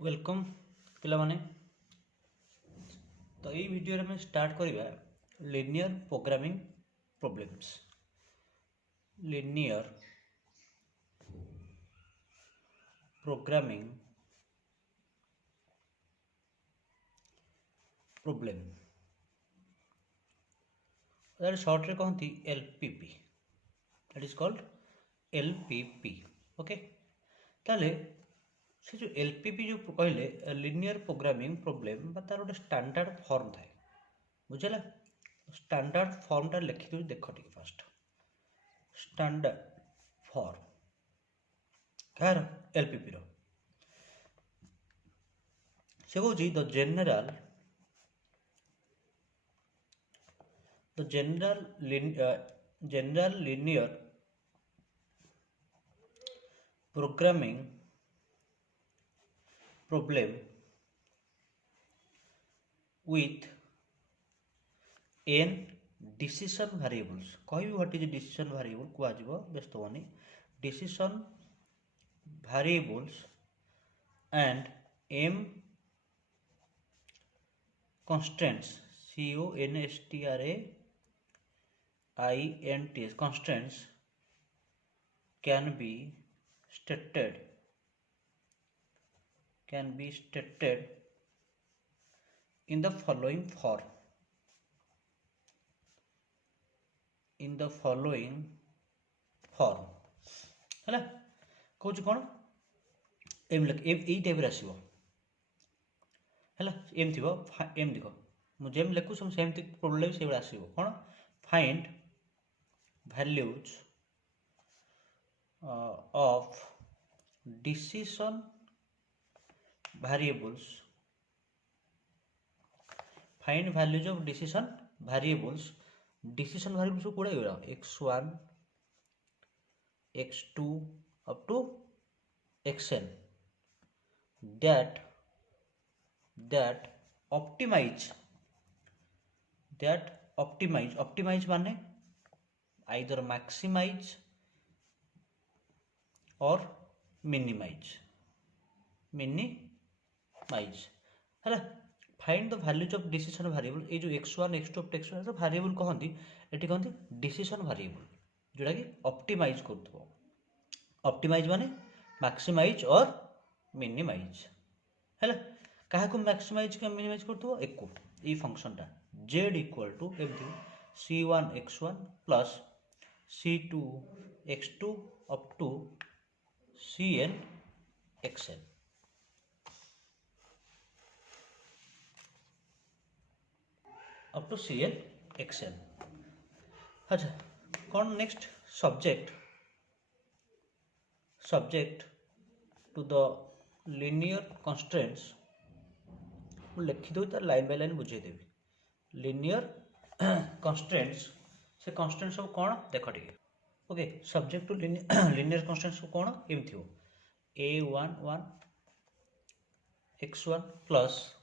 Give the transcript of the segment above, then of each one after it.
Welcome पिलामाने। तो ये video रे में स्टार्ट करिबा linear programming problems. Linear programming problem that short रे कहती LPP. That is called LPP. Okay, ताले से जो एलपीपी जो कहले लिनियर प्रोग्रामिंग प्रॉब्लम बा तार गोटे स्टैंडर्ड फॉर्म थाए। बुझला, स्टैंडर्ड फॉर्मटा लिखि दउ देख टिके फास्ट। स्टैंडर्ड फॉर्म कार एलपीपी रो से कहूँ the general linear programming problem with n decision variables। कहबी व्हाट इज डिसीजन variable कुआजिबो व्यस्त होनी। Decision variables and m constraints constraints constraints can be stated in the following form। है कौन एम लिख एम यही टाइप आसो है एम थी एम देख मुझे लिखु सब सेमती प्रोब्लेम से आसो कौन find values of decision variables। find values of decision variables Koda x1 x2 up to xn that optimize माने either maximize or minimize है। Find the values of decision variable. ये जो x1 x2 up to xn variable कहती eighty कहती decision variable जोटा कि optimise करथबो। Optimise माने maximise और मिनिमाइज है। क्या मैक्सिमाइज क्या मिनिमाइज करथबो एको ये फंक्शनटा z इक्वल टू एमती c1 x1 plus c2 x2 up to cn xn। up to cn xn। अच्छा कौन next subject to the linear constraints लिखि दो तार लाइन बाय लाइन बुझेदेवी। लिनियर कंस्ट्रेंट्स से कंस्ट्रेंट्स सब कौन देख टिके। Okay, subject to linear constraints कौन एमती हो a11 x1 प्लस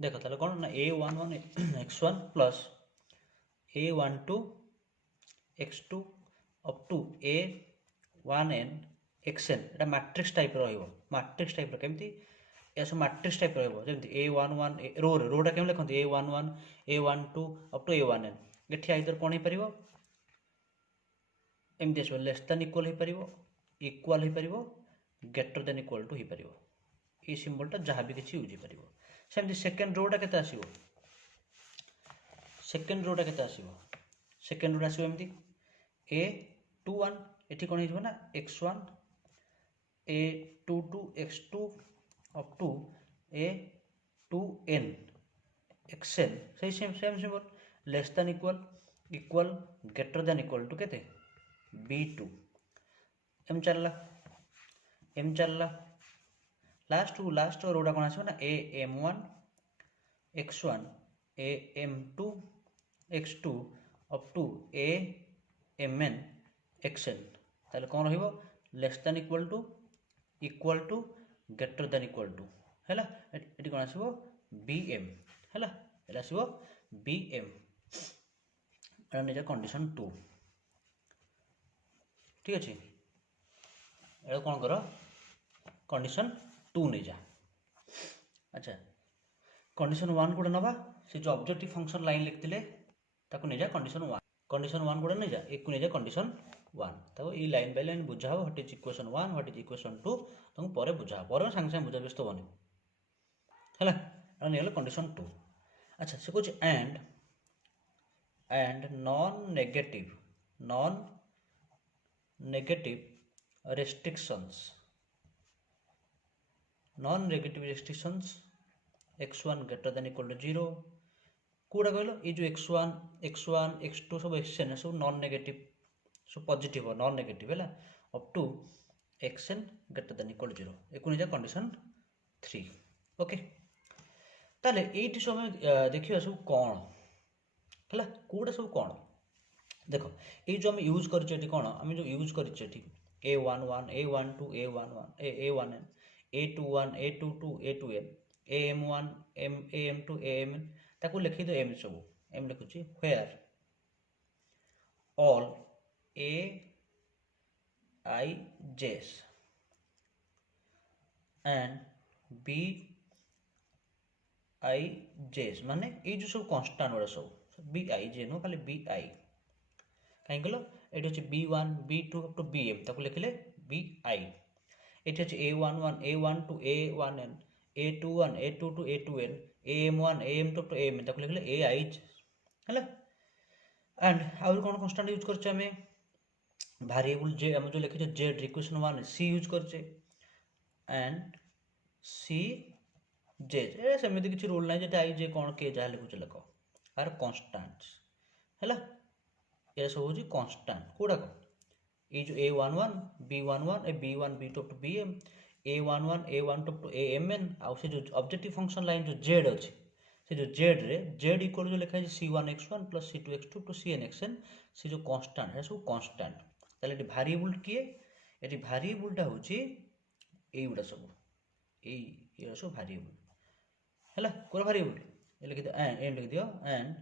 देख ताले कौन ना a11 x1 plus a12 x2 up to a1n xn। Etah matrix type रहिबो। मैट्रिक्स टाइप केमती ऐसा मैट्रिक्स टाइप रहिबो जेमती a11 रोटा केम लिखंती a11 a12 up to a1n। एठी आइदर कोन हे परिबो एमती आसो लेस देन इक्वल हे परिबो, इक्वल हे परिबो, ग्रेटर देन इक्वल टू हे परिबो। ये सिंबलटा जहाँ भी किसी यूज परिबो। सेमती सेकंड रोटा केते आसीबो सेकंड रोटा आसीबो एमती a21 एठी कोन हिजबो ना x1 a22 x2 up to a2n xn सही same symbol less than equal, equal, greater than equal to केते b2 एम चलला लास्ट रोटा कौन आसो ना am1 x1 am2 x2 up to amn xn। ताले कौन रहिबो less than equal to, greater than equal to हैला। एटी कौन आसो bm हैला, एला आसो bm एटा निजा कंडीशन 2। ठीक अच्छे, एटा कौन कर कंडीशन 2 नहीं जा। अच्छा कंडीशन 1 गुड़ा नवा से जो ऑब्जेक्टिव फंक्शन लाइन लिखते ताको नहीं जा कंडीशन 1 कंडीशन 1 गुड़ा नहीं जा एक नहीं जा कंडीशन 1 ताको ये लाइन बाय लाइन बुझा हो what is equation 1 what is equation 2 तुम पर बुझा पर सांगे सांगे बुझा व्यस्त बने है नहीं हला कंडीशन 2। अच्छा से कुछ and non negative restrictions x1 greater than equal to 0 कोड़ा कहलो ये जो x1 x2 सब xn सब नॉन नेगेटिव सब पॉजिटिव नॉन नेगेटिव है up to xn greater than equal to 0 एक निजा कंडीशन 3 ओके ताले एटी समय देखियो सब कोन हला कोडा सब कोन देखो ये जो हम यूज करछे एटी कोन हम जो यूज करछे eighty a11 a12 a11 a1n a21 a22 a2n am1 am2 amn ताको लिखि दो m सब m लिखुची where all a I j's and b I j's माने ये जो सब कांस्टेंट वाला सब b I j नो खाली b I कहीं गलो एटी होची b1 b2 up to bm ताको लिखले b I एटी होची a11 a12 a1n a21 a22 a2n am1 am2 up to amn ताको लिखले a I हला एंड आउर कोन कांस्टेंट यूज करछे हमें वेरिएबल जे हम जो लिखे z इक्वेशन 1 c यूज करछे एंड c j ए सेमिति किछि रूल नै जेटा i j कोन के जा लिखुछ लको आर कांस्टेंट्स हला ये सब होची कांस्टेंट कोडा को ये जो a11 b11 a b1 b2 to bm a11 a1 to amn आ से जो ऑब्जेक्टिव फंक्शन लाइन जो z अछि से जो z रे z इक्वल जो लिखा है c1 x1 plus c2 x2 to cn xn से जो कांस्टेंट है सब कांस्टेंट ताले एटी वेरिएबल किए एटी वेरिएबलटा होची एइडा सब ये सब वेरिएबल हला कोन वेरिएबल ये लिख दियो एंड लिख दियो and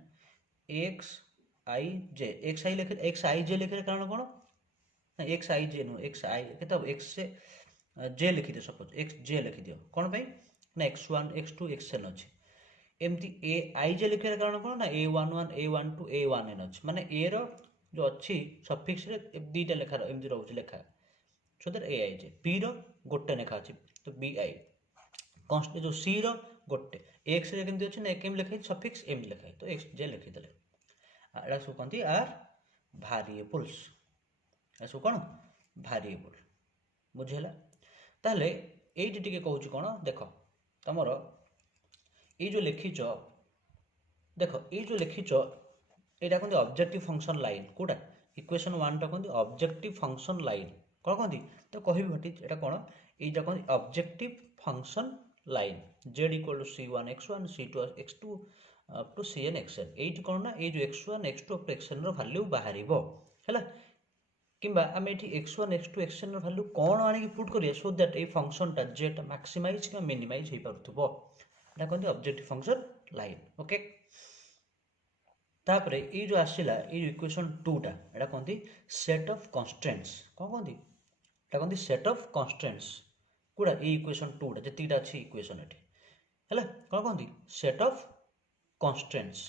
x I j x I लिखे x I j लिखे कारण कोन ना x I j नो x I केता x से j लिखि दियो सपोज x j लिखि दियो कोन भाई ना x1 x2 xn अछि एमती a I j लिखे कारण कोन ना a11 a12 a1n अछि माने a रो जो अछि सफिक्स रे दीटा लेखा एमती रहउछ लेखा so that a I j b रो गोटे लेखा अछि तो b I कांस्टेंट जो c रो गोटे x रे केमती अछि ना केम लिखे सफिक्स m लिखे तो x j लिखि देले एटा सु कोंती आर वेरिएबल्स एसु कोन वेरिएबल बुझेला ताले एटी टिके कहूची कोन देखो तमरो ए जो लिखिचो देखो ए जो लिखिचो एटा कोंती ऑब्जेक्टिव फंक्शन लाइन कोडा इक्वेशन 1 टा कोंती ऑब्जेक्टिव फंक्शन लाइन कोन कोंती तो कहिबि हटी एटा कोन एटा कोंती objective function line z = c1 x1 c2 x2 up to cn xn एट कोन ना ए जो x1 x2 up to xn रो वैल्यू बाहरिबो हैला किंबा हम एठी x1 x2 xn रो वैल्यू कोन आनी कि पुट करिया सो दैट ए फंक्शन ता z मैक्सिमाइज कि मिनिमाइज हे परथबो एटा कोन ऑब्जेक्टिव फंक्शन लाइन ओके तापरे ए जो आसीला ए इक्वेशन 2 टा एटा कोन set of constants cone Etah cone set of constants कोडा ए इक्वेशन 2 टा जतिटा अछि इक्वेशन एठी हैला कोन सेट ऑफ कांस्टेंट्स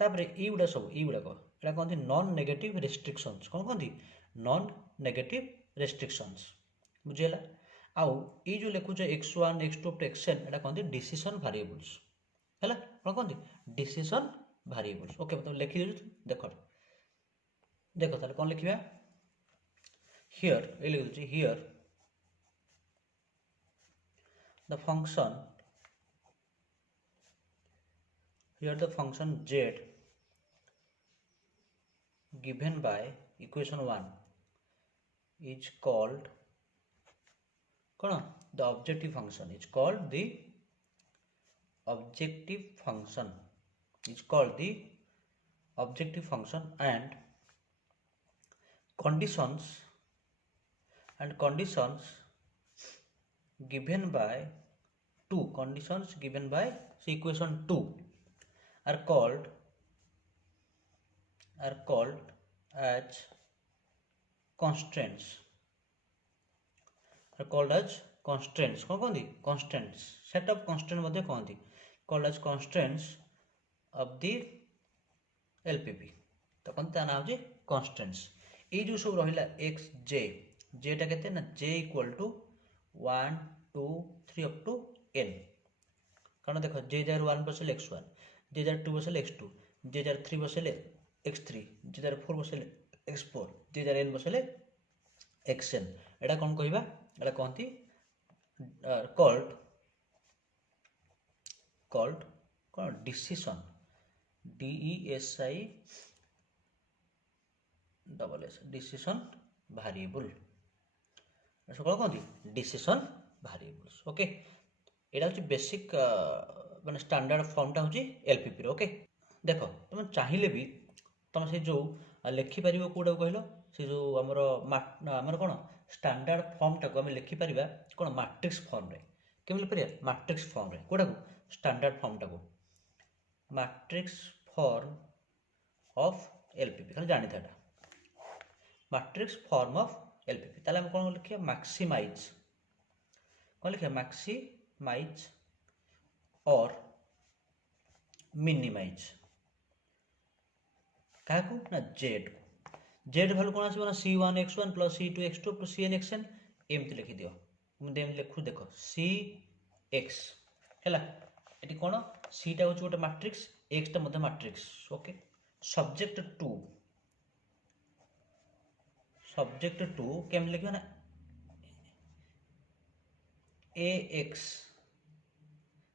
तापरे ई गुडा सब ई गुडा को एटा कोन नॉन नेगेटिव रेस्ट्रिक्शंस कोन नॉन नेगेटिव रेस्ट्रिक्शंस बुझेला आउ ई जो लिखु छ x1 x2 to xn Etah cone decision variables हैला कोन डिसीजन वेरिएबल्स ओके मतलब लिखि दे देखो देखो ताले कोन लिखिबा हियर ए लिखु छ here the function z given by equation 1 is called the objective function is called the objective function and conditions given by equation 2 are called as constraints constraints कौन कहती constraints set of constraint मध्य कहती called as constraints of the LPP तो कौन ता ना हो constraints ये जो सब रहिला x j j टा केते ना j equal to 1 2 3 up to n कारण देखो j जार 1 बसले x1 j जार 2 बसले x2 j जार 3 बसले x3 j जार 4 बसले x4 j जार n बसले xn एटा कौन कहबा एटा कहती called कौन decision decision variable कौन कहती decision variables ओके एटा हूँ बेसिक माने स्टैंडर्ड फॉर्मटा हूँ एलपीपी ओके देख तुम चाहिए भी तुम से जो लिखि पार कौटा कहल से जो आमर कौन स्टैंडर्ड फॉर्मटा को आम लिखिपर कौन मैट्रिक्स फॉर्म रे केमी लिखिपर मैट्रिक्स फॉर्म रे कौटा को स्टैंडर्ड फॉर्मटा को मैट्रिक्स फॉर्म ऑफ एलपीपी खाली जानी था मैट्रिक्स फॉर्म ऑफ एलपीपी ताले हम कौन लिखिया मैक्सिमाइज कौन लिखिया मैक्सिमाइज और मिनिमाइज क्या ना जेड जेड भैल्यू कौन आसो ना c1 x1 plus c2 x2 to cn xn एमती लिखि दियो मुझे लिखु देख सी एक्स है ये कौन सीटा हूँ गोटे मैट्रिक्स एक्सटा मध्य मैट्रिक्स ओके सब्जेक्ट टू केम लिखियो ना ए एक्स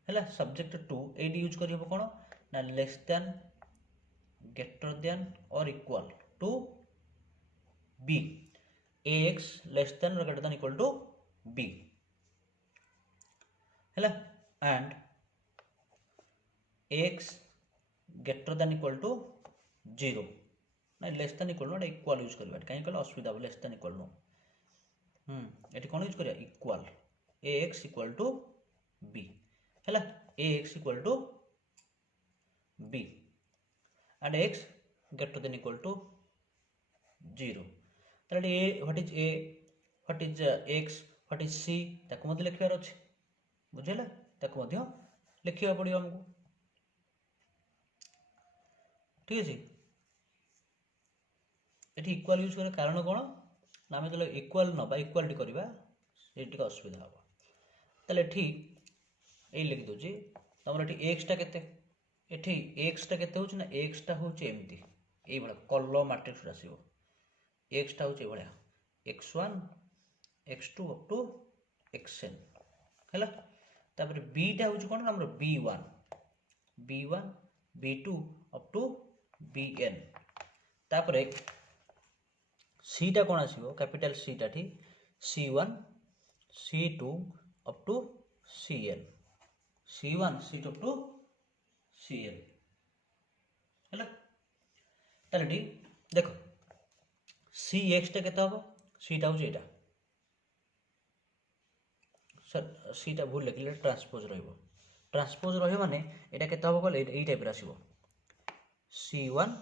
है सब्जेक्ट टू ये यूज कर कौन ना लेस देन ग्रेटर देन और equal to b ax less than or greater than equal to b है and ax greater than equal to 0 ना less than equal not equal use करबा कहीं कहला असुविधा less than equal नो एटी कोन यूज करिया equal ax equal to b है ax equal to b and x greater than equal to 0 ताले a what is x what is c ताको मते लिखिबार अछि बुझिला ताको मते लिखिबा पड़ियो हमको ठीक अछि एठी इक्वल यूज करे कारण कोन ना हम जले इक्वल न बा इक्वालिटी करबा एठी असुविधा हो ताले एठी ए लिखि दोछि तमर एठी x टा केते एठी x टा केते होछि ना x टा होछि एमती एई बडा कॉलम मैट्रिक्स आसीबो x टा होछि बडा x1 x2 up to xn हैला तापर b टा होछि कोन हमर b1 b2 up to bn तापर c टा कोन आसीबो कैपिटल c टा ठी c1 c2 up to cn c1 c2 up to cn हैला ताले ठी देखो सी एक्स टा केते हबो सीटा हो एटा सर सीटा भूल लिखले ट्रांसपोज रहइबो माने एटा केते हबो कहले एई टाइप रा आसीबो c1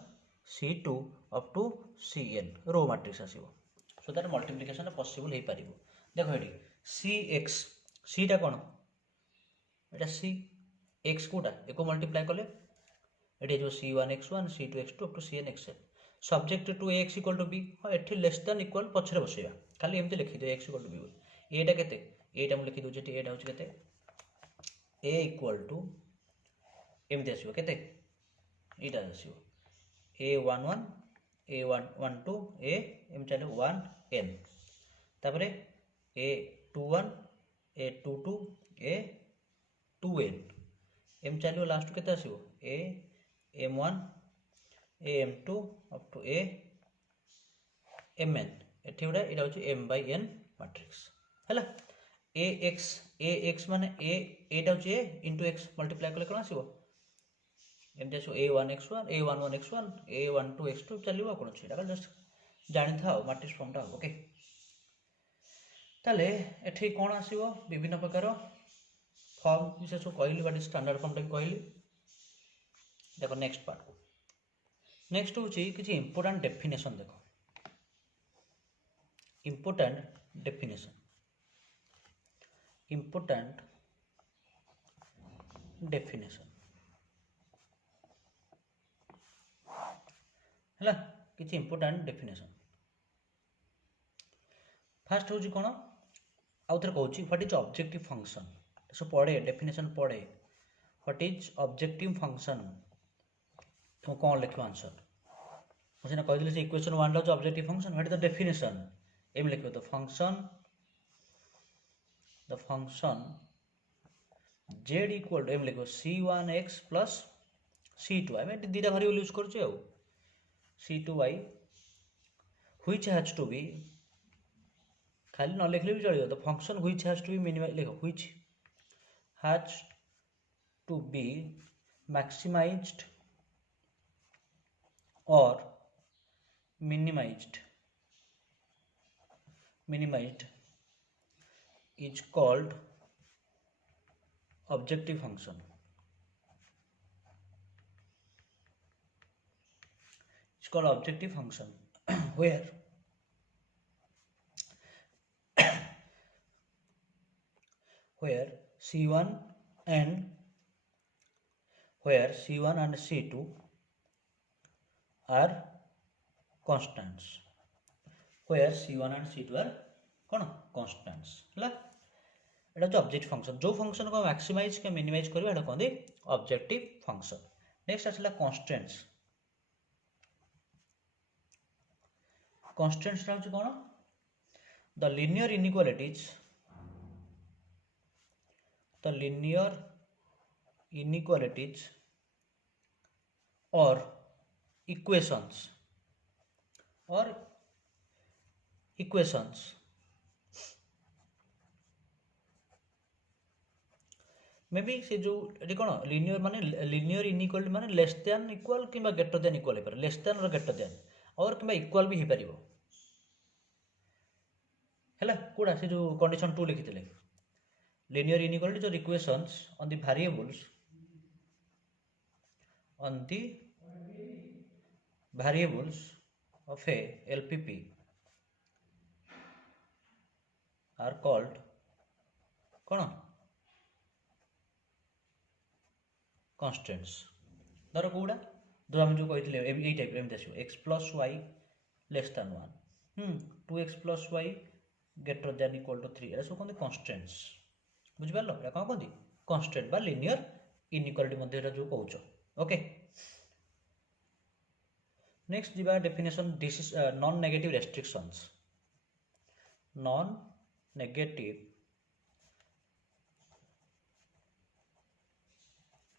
c2 up to cn रो मैट्रिक्स आसीबो सो दैट मल्टीप्लिकेशन पॉसिबल हे पारिबो देखो एटी cx c टा कोन एटा c x कोटा एको मल्टीप्लाई करले एटी जो c1 x1 c2 x2 up to cn xn subject to x equal to B हाँ एठी लेस देन इक्वल पछरे बसैबा खाली एमते लिखि दे एक्स इक्वल टू बी एटा केते एटा हम लिखि दोजे एटा होछ केते a इक्वल टू एमते आसीबो केते एटा आसीबो a11 a12 a एम चले 1 n तापरे a21 a22 a2n एम चले लास्ट केते आसीबो a m1 am2 up to a mn एठी उडा एटा होची m by n मैट्रिक्स हैला ax माने a एटा होची a into x मल्टीप्लाई करले कोन आसीबो एम जसो a1 x1 a11 x1 a12 x2 चलिबो कोन छै एटा जस्ट जानि थाओ मैट्रिक्स फॉर्मटा ओके ताले एठी कोन आसीबो विभिन्न प्रकार फॉर्म विशेष कहली बाटी स्टैंडर्ड फॉर्मटा कहली देखो नेक्स्ट पार्ट नेक्स्ट हूँ किसी इंपोर्टेंट डेफिनेशन देखो इंपोर्टेंट डेफिनेशन important definition है किसी इंपोर्टाट डेफिनेशन फास्ट हूँ कौन आउ थे कहूँ व्हाट इज ऑब्जेक्टिव फंक्शन सब पढ़े डेफिनेशन पढ़े व्हाट इज ऑब्जेक्टिव फंक्शन तुम कौन लिख आंसर मुझे कहते से इक्वेशन 1 रो objective function what is the definition एम लिखो the function z equal to एम लिखो c1x प्लस c2 आम दुटा वेरिएबल यूज कर c2y which has to be खाली न लिखले भी चलिए the function which has to be minimise लिखो which has to be maximized or minimized is called objective function. It's called objective function where C1 and C2 are constants. Where C1 and C2 are कौन constants है एटा जो objective function जो function को maximize के minimize करबा एटा कहंदी ऑब्जेक्टिव फंक्शन नेक्स्ट आछला कांस्टेंट्स रहउछ कोन the linear inequalities or equations may be से जो ये कौन लिनियर इनइक्वालिटी माने लेस देन इक्वल कि ग्रेटर देन इक्वल हो लेस देन और ग्रेटर देन और कि इक्वल भी हो पार है कौड़ा से जो कंडीशन 2 लिखी लिनियर इनइक्वालिटी और equations on the variables of a LPP are called कौन constants धर कौड़ा जो आम जो कहते यही टाइप एमती आसो x plus y less than 1 2x plus y greater than equal to 3 सब कहते कन्स्टेन्ट्स बुझिपार ये कौन कहते कन्स्टेन्ट बा लिनियर इनइक्वालिटी मध्य जो कौच ओके नेक्स्ट जीवा definition non negative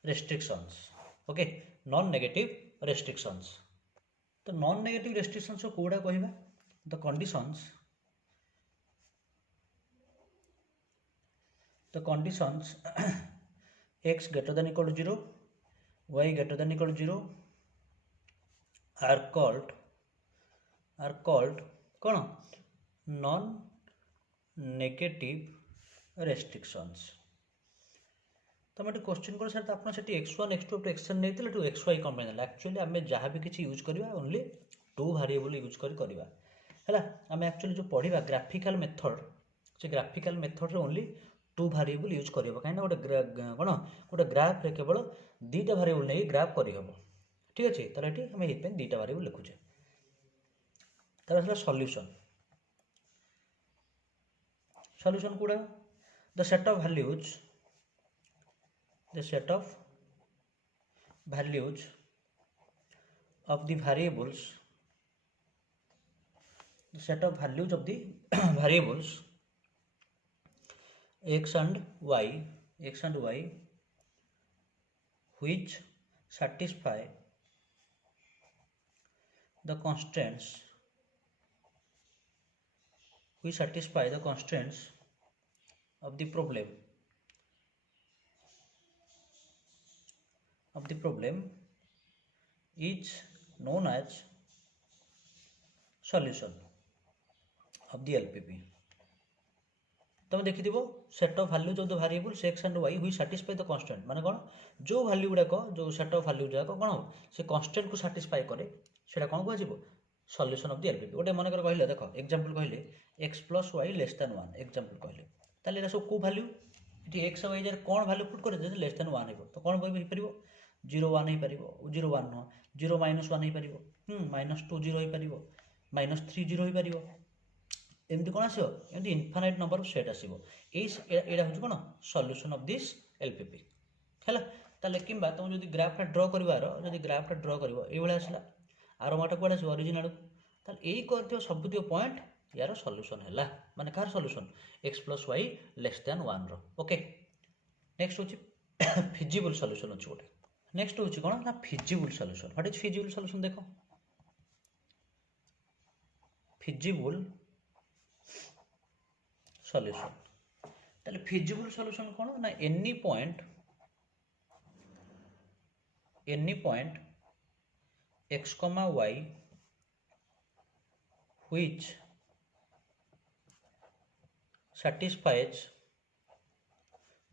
restrictions okay non negative restrictions तो नॉन नेगेटिव रेस्ट्रिक्शंस कौड़ा कहवा the conditions x greater than equal to 0 y greater than equal to 0 are called कौन नॉन नेगेटिव रेस्ट्रिक्शंस तो मैं question कर sir आप x1 x2 action नहीं to xy कौन पे एक्चुअली आम जहाँ भी किसी यूज करवा ओनली 2 वेरिएबल यूज करवा है आम एक्चुअली जो पढ़ा ग्राफिकल मेथड से ग्राफिकल मेथड रे ओनली 2 वेरिएबल यूज करवा कहीं गोटे कौन गोटे ग्राफ रे केवल 2टा वेरिएबल नहीं ग्राफ करहब ठीक अच्छे तो ये आम ये 2टा वेरिएबल लिखुचे तर solution Kauda the set of values of the variables x and y which satisfy the constraints of the problem is known as solution of the LPP तुम देखि set of values of the variables x and y which satisfy the constant माने कौन जो value गुड़ाक जो set of value गुड़ाक कौन हम से constant को सैटिस्फाई करे सेटा कौन कहजिवो सॉल्यूशन ऑफ द एलपीपी गोटे मन कर कहले देख एग्जांपल कहले x plus y less than 1 example कहले ताले एरा सब को वैल्यू ये एक्स वाई जार कौन वैल्यू पुट करे जदि लेस देन 1 हेबो तो कौन होई परिबो 0 1 होई परिबो 0 1 नो 0 -1 होई परिबो -2 0 होई परिबो -3 0 होई परिबो एमती कौन आसो एमती इनफाइनाइट नंबर ऑफ सेट आसो एटा हूँ कौन सॉल्यूशन ऑफ दिस एलपीपी है ताले किंबा तुम जदि ग्राफटा ड्र करबार जदि ग्राफटा ड्र करबो ए भले आसला आर माटा कोड आसो ओरिजिन आडू ताले एई करथियो सबुतियो पॉइंट यार सॉल्यूशन हैला माने car solution x + y less than 1 रो ओके नेक्स्ट होची फिजिबल सॉल्यूशन होची गोटे नेक्स्ट होची कोन ना feasible solution what is feasible solution देखो फिजिबल सॉल्यूशन ताले फिजिबल सॉल्यूशन कोन ना any point x, y which satisfies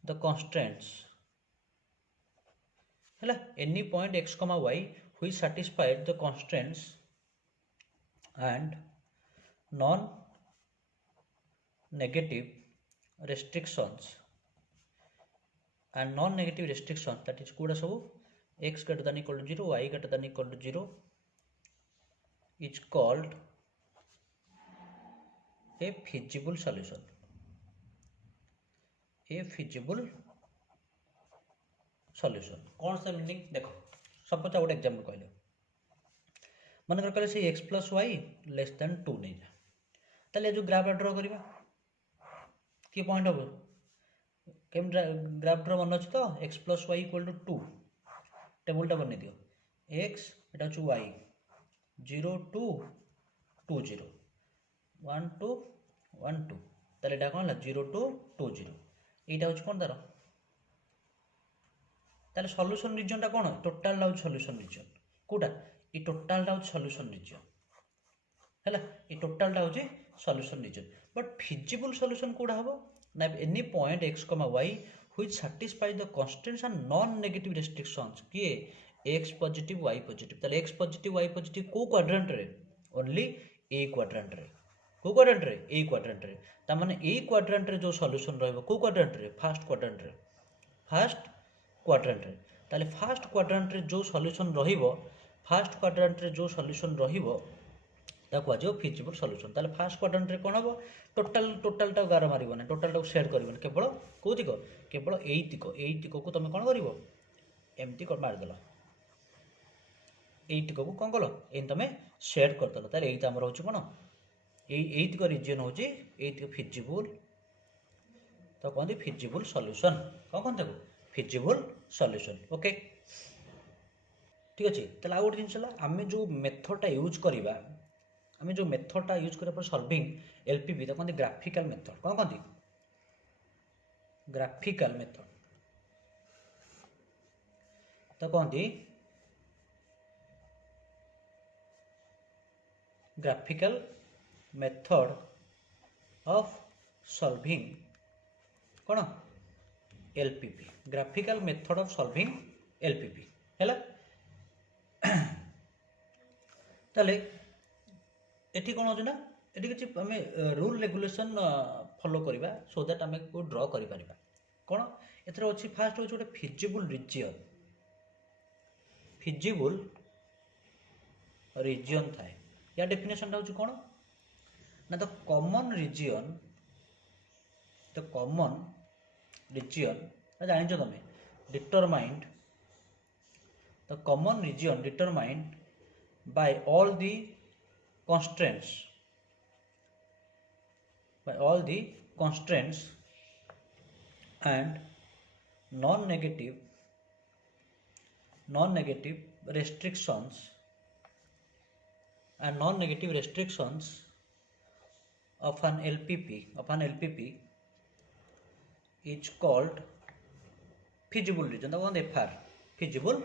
the constraints है any point x, y which satisfies the constraints and non-negative restrictions that is kuda sabu x greater than equal to 0 y greater than equal to 0 is called a feasible solution कौन सा meaning देखो suppose गोटे example कहले मन कर कहले से x + y less then 2 नहीं जा ताले जो ग्राफ ड्रा करबा की पॉइंट हो केम ग्राफ ड्रा मन अछि तो x + y = 2 टेबल टा बने दियो x एटा छु y 0 2 2 0 1 2 1 2 ताले एटा कोन ला 0 2 2 0 एटा होछ कोन तारो ताले सॉल्यूशन रीजन टा कोन टोटल ला सॉल्यूशन रीजन कोटा ई टोटल टा सॉल्यूशन रीजन हैला ई टोटल टा होची solution region but feasible solution कोडा हबो ना any point x, y which satisfy the constraints and non negative restrictions किए x पॉजिटिव y पॉजिटिव ताले x पॉजिटिव y पॉजिटिव को क्वाड्रेंट रे ओनली ए क्वाड्रेंट रे को क्वाड्रेंट रे ए क्वाड्रेंट रे ता माने ए क्वाड्रेंट रे जो सॉल्यूशन रहबो को क्वाड्रेंट रे फर्स्ट क्वाड्रेंट रे ताले फर्स्ट क्वाड्रेंट रे जो सॉल्यूशन रहिबो ताको आज फिजिबल सॉल्यूशन ताले फर्स्ट क्वाड्रेंट रे कोन हबो टोटल टा गार मारिबो ना टोटल टा शेड करिबो ना केवल कोतिको केवल एइतिको को तुम कोन करिवो एमती कर मार देला एइतिको को कोन कलो एन तमे शेड कर देला ताले एइता हमर होची कोन एइतिको रीजन होची एइतिको फिजिबल तो कोन दी फिजिबल सॉल्यूशन कोन देखो फिजिबल सॉल्यूशन ओके ठीक अछि ताले आ गोटे जिंस ला हमें जो मेथड यूज करिबा सॉल्विंग एलपीपी तो कहते ग्राफिकल मेथड कौन कहते ग्राफिकल मेथड तो कहते ग्राफिकल मेथड ऑफ सॉल्विंग कौन LPP graphical method of solving LPP हैला ताले एठी कोन होजना एठी किछि हमें रूल रेगुलेशन फॉलो करिबा सो दैट हमें को ड्रा करि परिबा कोन एथर अछि फर्स्ट होछ ओटे फिजिबल रीजन थाए या डेफिनेशन ता होछ कोन ना द कॉमन रीजन जानि छ तमे determined the common region determined by all the constraints and non-negative restrictions of an LPP is called feasible region the one FR feasible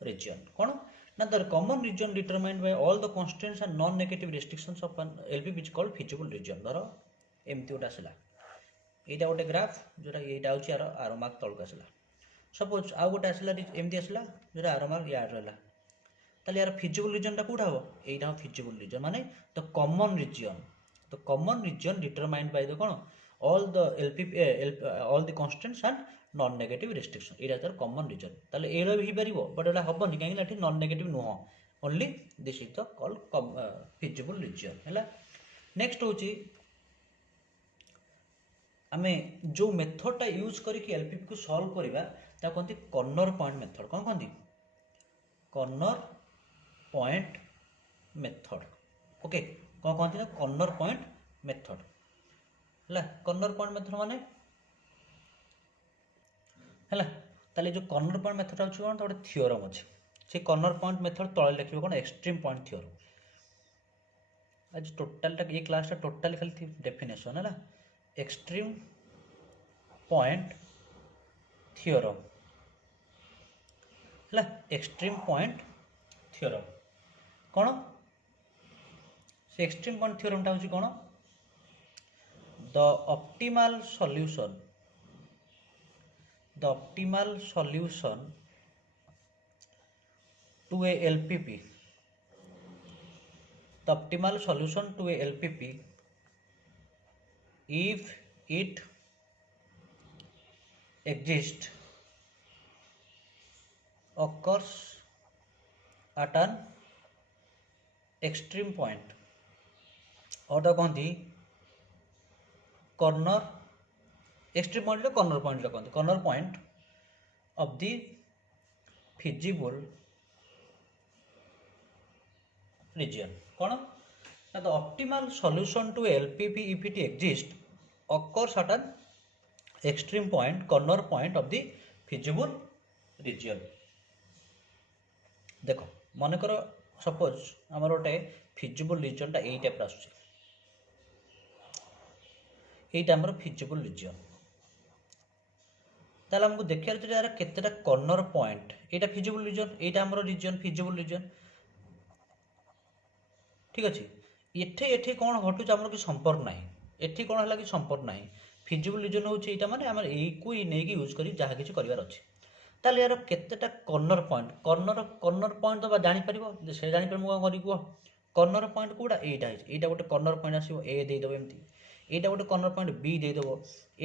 region कौन ना the common region determined by all the constraints and non-negative restrictions of an LPP is called feasible region धरो एमती गोटे आसला एटा गोटे graph जोटा एटा होची आरो मार्क तळक आसला सपोज आ गोटे आसला एमती आसला जोटा आरो मार्क यार रहला ताले यार फिजिबल रीजन टा कोठा हो एटा फिजिबल रीजन माने the common region determined by the कोन all the all the constraints and non negative restriction एटा तर common region ताले एरो भी परिबो बट एटा हबनी काहे एठी non negative नुह only this is the called feasible region हैला नेक्स्ट होची आमे जो मेथड टा यूज करके एलपीपी को सॉल्व करबा ता कोनती कॉर्नर पॉइंट मेथड कोन कोनती कॉर्नर पॉइंट मेथड ओके कोन कोनती ना कॉर्नर पॉइंट मेथड हला कॉर्नर पॉइंट मेथड माने हला ताले जो कॉर्नर पॉइंट मेथड अछि कोन तो थ्योरम अछि से कॉर्नर पॉइंट मेथड तळे लिखिबो कोन एक्सट्रीम पॉइंट थ्योरम आज टोटल टा ये क्लास टा टोटल खाली डेफिनेशन हला एक्सट्रीम पॉइंट थ्योरम हला एक्सट्रीम पॉइंट थ्योरम कोन से एक्सट्रीम पॉइंट थ्योरम टा होची कोन the optimal solution to a LPP if it exists occurs at an extreme point or the corner extreme point corner point of the feasible region कौन the optimal solution to LPP if it exists occurs at an extreme point corner point of the feasible region देखो मन कर suppose आमर गोटे feasible region टा एई type आसुची एटा हमर feasible region ताले हमको देखियार छै यार केतेटा कॉर्नर पॉइंट एटा फिजिबल रिजन एटा हमर रिजन फिजिबल रिजन ठीक अछि एठे एठे कोन घटु हमर कि संपर्क नाही एठी कोन हला कि संपर्क नाही फिजिबल रिजन होछि एटा माने हमर एई को नै कि यूज करी जहा किछ करिवार अछि ताले यार केतेटा कॉर्नर पॉइंट तो जानि परिबो से जानि पर मु करि को कॉर्नर पॉइंट कोडा एटा गोटे कॉर्नर पॉइंट आसीबो ए दे दबो एमती एटा गोटे कॉर्नर पॉइंट बी दे दबो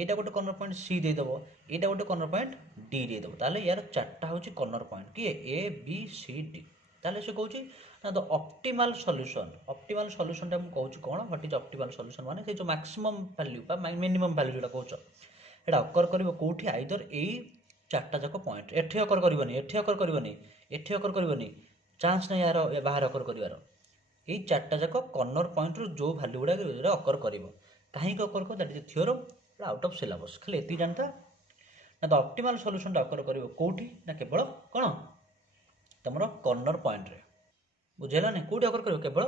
एटा गोटे कॉर्नर पॉइंट सी दे दबो एटा गोटे कॉर्नर पॉइंट डी दे दबो ताले यार चारटा होची कॉर्नर पॉइंट कि ए बी सी डी ताले से कहउची ना द ऑप्टिमल सॉल्यूशन टा हम कहउची कोन व्हाट इज ऑप्टिमल सॉल्यूशन माने से जो मैक्सिमम वैल्यू बा मिनिमम वैल्यू जोटा कहउछ एटा अकर करिवो कोठी आइदर एई चारटा जाक पॉइंट एठी अकर करबनी एठी अकर करबनी चांस नै यार बाहर अकर करिवार एई चारटा जाक कॉर्नर पॉइंट रो जो वैल्यू गुडा अकर करिवो कहीं अकर को that is theorem out of syllabus खाली एती जानता ना द ऑप्टिमल सॉल्यूशन टा अकर करिवो कोठी ना केवल कोन तमरो कॉर्नर पॉइंट रे बुझेला नै कोठी अकर करिवो केवल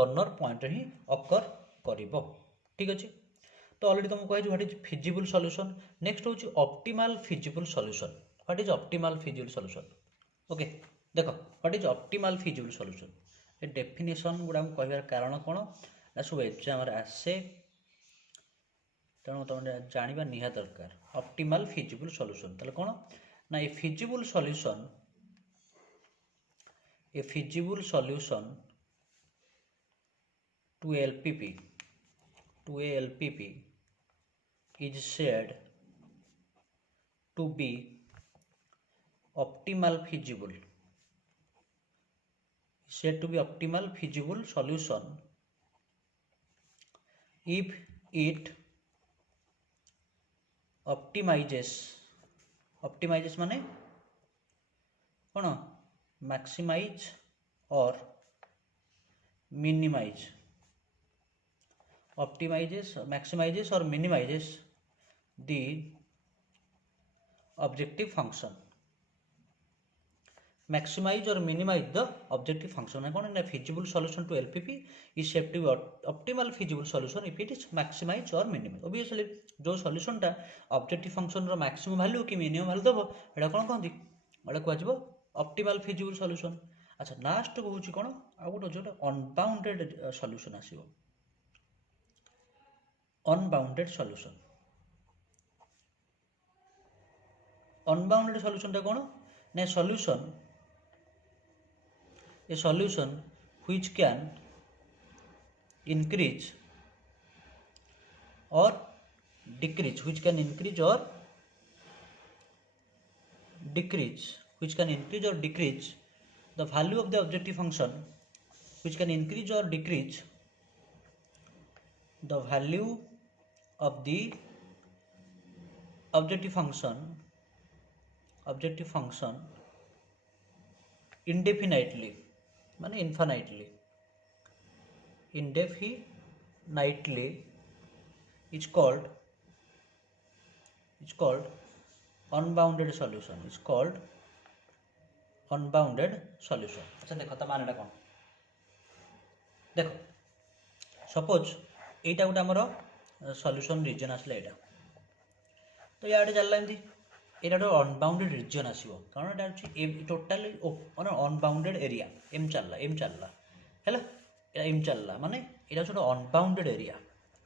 कॉर्नर पॉइंट रे ही अकर करिवो ठीक अछि तो ऑलरेडी तुमको कहि what is feasible solution next होची optimal feasible solution what is optimal feasible solution okay देखो what is optimal feasible solution ए डेफिनेशन गुडा हम कहबार कारण कोन ना सब एग्जाम रे आसे तेणु तुम जानवा निहा दरकार ऑप्टिमल फिजिबल सॉल्यूशन ताले कोन ना ए feasible solution to a LPP is said to be optimal feasible solution if it optimizes माने कौन maximize or minimize maximizes or minimizes the objective function maximize or minimize the objective function है कौन ना feasible solution to LPP is said to be optimal feasible solution if it is maximize or minimize obviously जो solution टा objective function रो maximum value कि minimum value दबो एटा कोन कहंती एटा को आजबो optimal feasible solution अच्छा last को होची कोन आ गोटो जोटा अनबाउंडेड सॉल्यूशन आसीबो अनबाउंडेड सॉल्यूशन टा कोन ना solution which can increase or decrease, which can increase or decrease, which can increase or decrease the value of the objective function, which can increase or decrease the value of the objective function indefinitely, माने infinitely is called unbounded solution, is called unbounded solution। अच्छा देखो तो मानेटा कौन देखो suppose एटा गोटे आमर solution region आसला एटा तो याडे चलला एमती एटा गोटे अनबाउंडेड रीजन आसीबो कारण एटा अछि टोटली माने अनबाउंडेड एरिया एम चलला हैला एटा एम चलला माने एटा छोटा अनबाउंडेड एरिया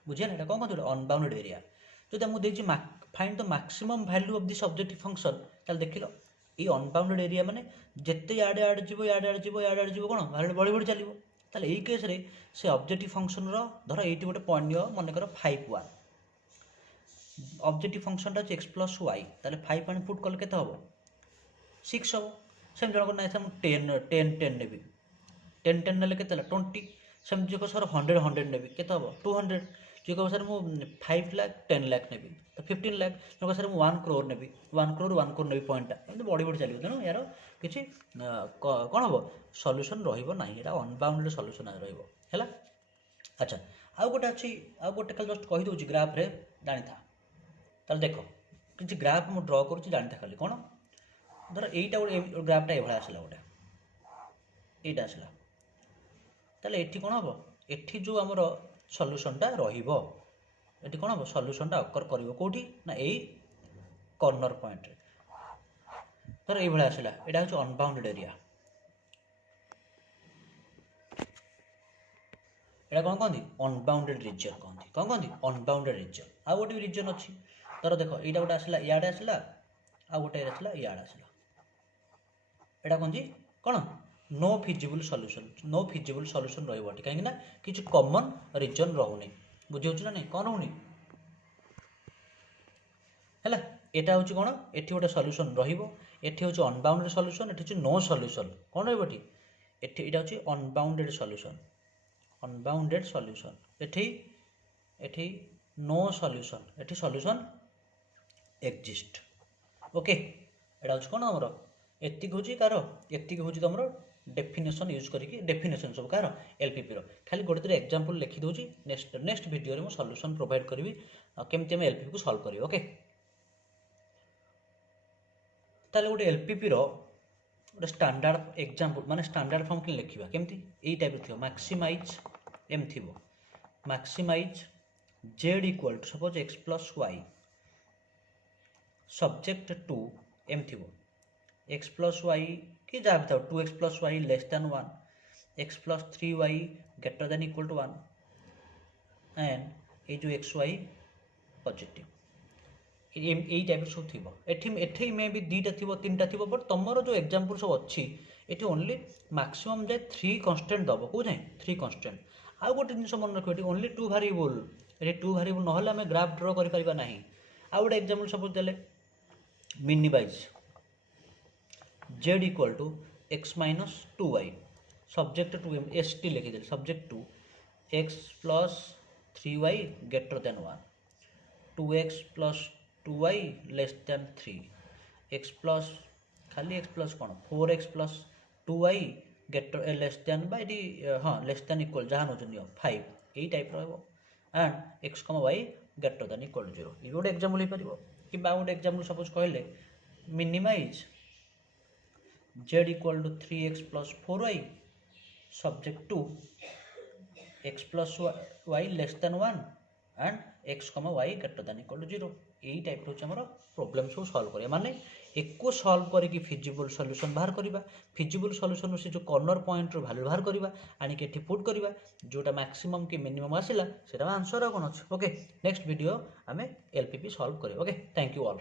बुझिया ना एटा कोन कहतो अनबाउंडेड एरिया जदि हमु देछि find the maximum value of this objective function ताल देखिलो ये अनबाउंडेड एरिया माने जेते याडे याडे जीवो कोन वैल्यू बढ़ी बढ़ी चलिबो ताले एई केस रे से ऑब्जेक्टिव फंक्शन रो धर एटी गोटे पॉइंट नियो मन कर 5 1 ऑब्जेक्टिव फंक्शन टा x + y ताले 5 पॉइंट पुट कल केते हबो 6 हबो सेम जण को नै हम 10 नेबी 10 नेले केते 20 सेम जो को सर 100 नेबी केते हबो 200 जो को सर मु 5 लाख 10 लाख नेबी तो 15 लाख जो को सर मु 1 करोड़ नेबी 1 करोड़ नेबी पॉइंट टा एंड बॉडी बॉडी चलिबो तेनो यार किछि कोन हबो सॉल्यूशन रहिबो नाही एटा अनबाउंडेड सॉल्यूशन रहिबो हैला। अच्छा आउ गोटे अछि आउ गोटे खाली जस्ट कहि दोछि ग्राफ रे जानि था ताल देखो किछि ग्राफ मु ड्रा करूछि जानि था खाली कोन धर एटा ग्राफटा ए भला आसला गोटे एटा आसला ताले एठी कोन हबो एठी जो हमर सॉल्यूशनटा रहिबो एठी कोन हबो सॉल्यूशनटा अकर करिवो कोठी ना एई कॉर्नर पॉइंट रे तर एई भला आसला एटा होछ अनबाउंडेड एरिया एटा कोन कहंदी अनबाउंडेड रीजन कहंदी कोन कहंदी अनबाउंडेड रीजन आ गोटे रीजन अछि तर देखो एटा गोटे आसला याडे आसला आ गोटे आसला याडे आसला एटा कहंदी कोन नो फिजिबल सॉल्यूशन रहिबो काहे ना किछ कॉमन रीजन रहउनी बुझि होछ ना नै कोन रहउनी हैला एटा होछ कोन एठी गोटे सॉल्यूशन रहिबो एठी होछ अनबाउंडेड सॉल्यूशन एठी होछ नो सॉल्यूशन कोन रहबोटी एठी एटा होछ अनबाउंडेड सॉल्यूशन एठी नो सॉल्यूशन एठी सॉल्यूशन एक्जिस्ट ओके एटा होछ कोन हमरो एत्तिक होची कारो एत्तिक होची तमरो डेफिनेशन यूज करिकि डेफिनेशन सब कारो एलपीपी रो खाली गोटे तरे एग्जांपल लिखि दोची नेक्स्ट वीडियो रे मो सॉल्यूशन प्रोवाइड करबी केमति हम एलपीपी को सॉल्व करियो ओके ताले गोटे एलपीपी रो गोटे स्टैंडर्ड एग्जांपल माने स्टैंडर्ड फॉर्म कि लिखिबा केमति एई टाइप थियो मैक्सिमाइज एम थिबो maximize z equal to suppose x + y subject to एम थिबो x + y कि जा बताओ 2x + y less than 1 x + 3y greater than equal to 1 and ए जो xy पॉजिटिव एई टाइप सब थिबो एठी मे भी दीटा थिबो तीनटा थिबो बट तमरो जो एग्जांपल सब अछि एठी ओनली मैक्सिमम जे 3 कांस्टेंट दबो को जाय 3 कांस्टेंट आ गोटे जिंस मन रखो एठी ओनली 2 वेरिएबल एठी 2 वेरिएबल न हले हमें ग्राफ ड्रा करि परिबा नाही आ गोटे एग्जांपल सपोज देले minimize z equal to x - 2y subject to st लिखि दे subject to x + 3y greater than 1 2x + 2y less than 3 x plus खाली x प्लस कोन 4x + 2y greater less than by दी हां less than equal जहां न जनियो 5 एई टाइप रहबो and x, y greater than equal 0 ई गोटे एग्जांपल हे परिबो कि बा गोटे एग्जांपल सपोज कहले minimize z equal to 3x + 4y subject to x + y less than 1 and x, y greater than equal to 0 एई टाइप होछ हमर प्रॉब्लम सब सॉल्व करिया माने एको सॉल्व करी कि फिजिबल सॉल्यूशन बाहर करिबा फिजिबल सॉल्यूशन से जो कॉर्नर पॉइंट रो वैल्यू बाहर करिबा आनी के एठी पुट करिबा जोटा मैक्सिमम कि मिनिमम आसिला सेटा आंसर कोन अछि ओके नेक्स्ट वीडियो हमें एलपीपी सॉल्व करियो ओके थैंक यू ऑल।